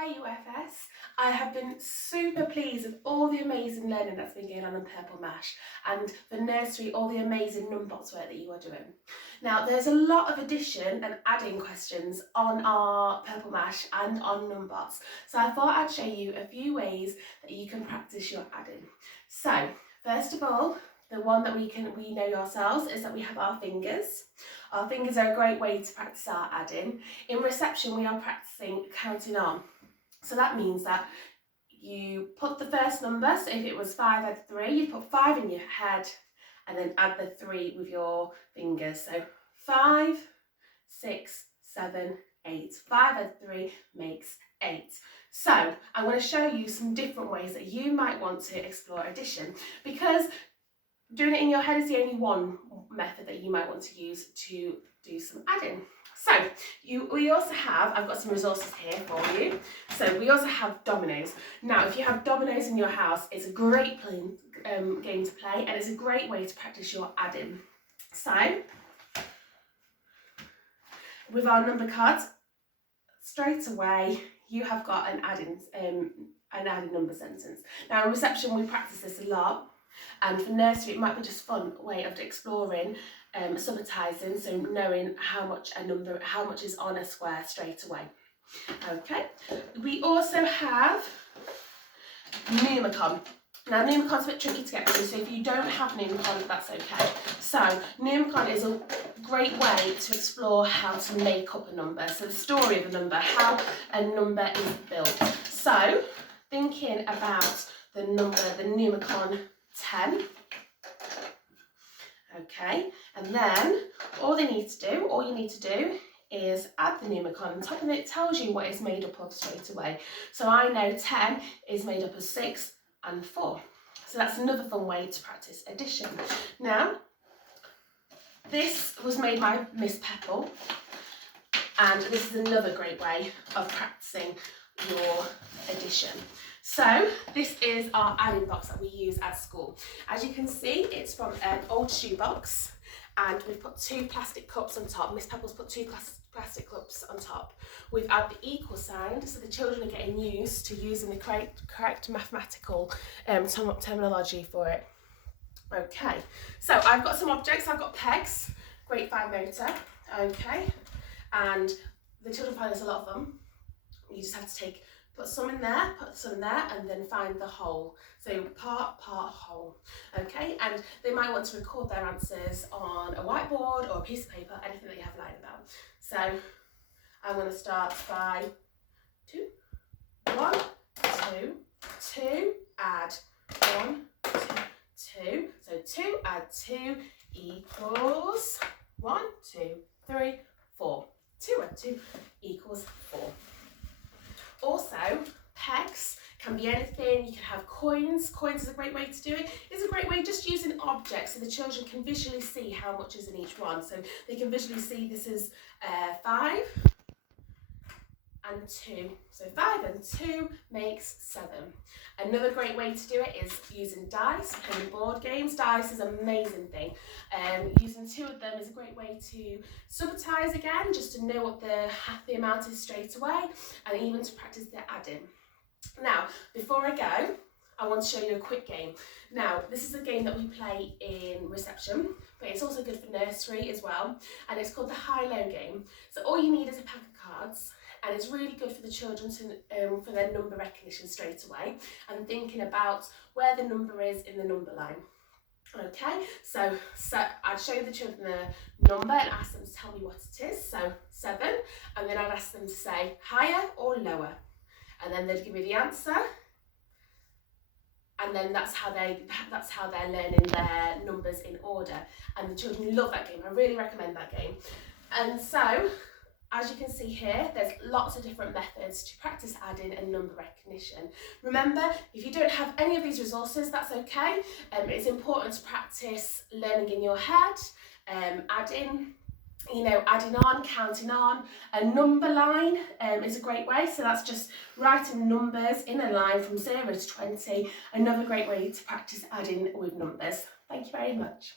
Hi EYFS. I have been super pleased with all the amazing learning that's been going on in Purple Mash, and for nursery all the amazing numbox work that you are doing. Now there's a lot of addition and adding questions on our Purple Mash and on numbox, so I thought I'd show you a few ways that you can practice your adding. So first of all, the one that we know ourselves is that we have our fingers. Our fingers are a great way to practice our adding. In reception we are practicing counting on. So that means that you put the first number, so if it was 5 add 3, you put 5 in your head and then add the 3 with your fingers. So 5, 6, 7, 8. 5 add 3 makes 8. So I'm going to show you some different ways that you might want to explore addition, because doing it in your head is the only one method that you might want to use to do some adding. So we also have, I've got some resources here for you. So we also have dominoes. Now if you have dominoes in your house, it's a great game to play, and it's a great way to practice your adding. So with our number cards, straight away you have got an adding number sentence. Now in reception we practice this a lot, and for nursery it might be just a fun way of exploring summatising, so knowing how much is on a square straight away. Okay, we also have Numicon. Now Numicon's a bit tricky to get to, so if you don't have Numicon, that's okay. So Numicon is a great way to explore how to make up a number, so the story of a number, how a number is built. So thinking about the Numicon 10. Okay, and then all you need to do is add the Numicon on top, and it tells you what it's made up of straight away. So I know 10 is made up of 6 and 4. So that's another fun way to practice addition. Now, this was made by Miss Pepple, and this is another great way of practicing your addition. So this is our adding box that we use at school. As you can see, it's from an old shoebox, and we've put 2 plastic cups on top. Miss Pepple's put 2 plastic cups on top. We've added the equal sign, so the children are getting used to using the correct mathematical terminology for it. Okay, so I've got some objects. I've got pegs, great fine motor, okay, and the children find this a lot of fun. You just have to put some in there, and then find the whole. So part, whole. Okay, and they might want to record their answers on a whiteboard or a piece of paper, anything that you have lying about. So I'm going to start by 2, 1, 2, 2, add 1, 2, 2. So 2 add 2 equals 1, 2, 3, 4. 2 add 2 equals 4. Also, pegs can be anything. You can have coins. Coins is a great way to do it. It's a great way just using objects so the children can visually see how much is in each one. So they can visually see this is 5 and 2. So 5 and 2 makes 7. Another great way to do it is using dice, playing board games. Dice is an amazing thing. Using 2 of them is a great way to subtise again, just to know what the amount is straight away, and even to practice the adding. Now, before I go, I want to show you a quick game. Now, this is a game that we play in reception, but it's also good for nursery as well, and it's called the Highland Game. So all you need is a pack of cards, and it's really good for the children to for their number recognition straight away, and thinking about where the number is in the number line. Okay, so I'd show the children the number and ask them to tell me what it is. So 7, and then I'd ask them to say higher or lower, and then they'd give me the answer, and then that's how they're learning their numbers in order. And the children love that game. I really recommend that game. And so, as you can see here, there's lots of different methods to practice adding and number recognition. Remember, if you don't have any of these resources, that's okay. It's important to practice learning in your head, adding on, counting on. A number line is a great way, so that's just writing numbers in a line from 0 to 20. Another great way to practice adding with numbers. Thank you very much.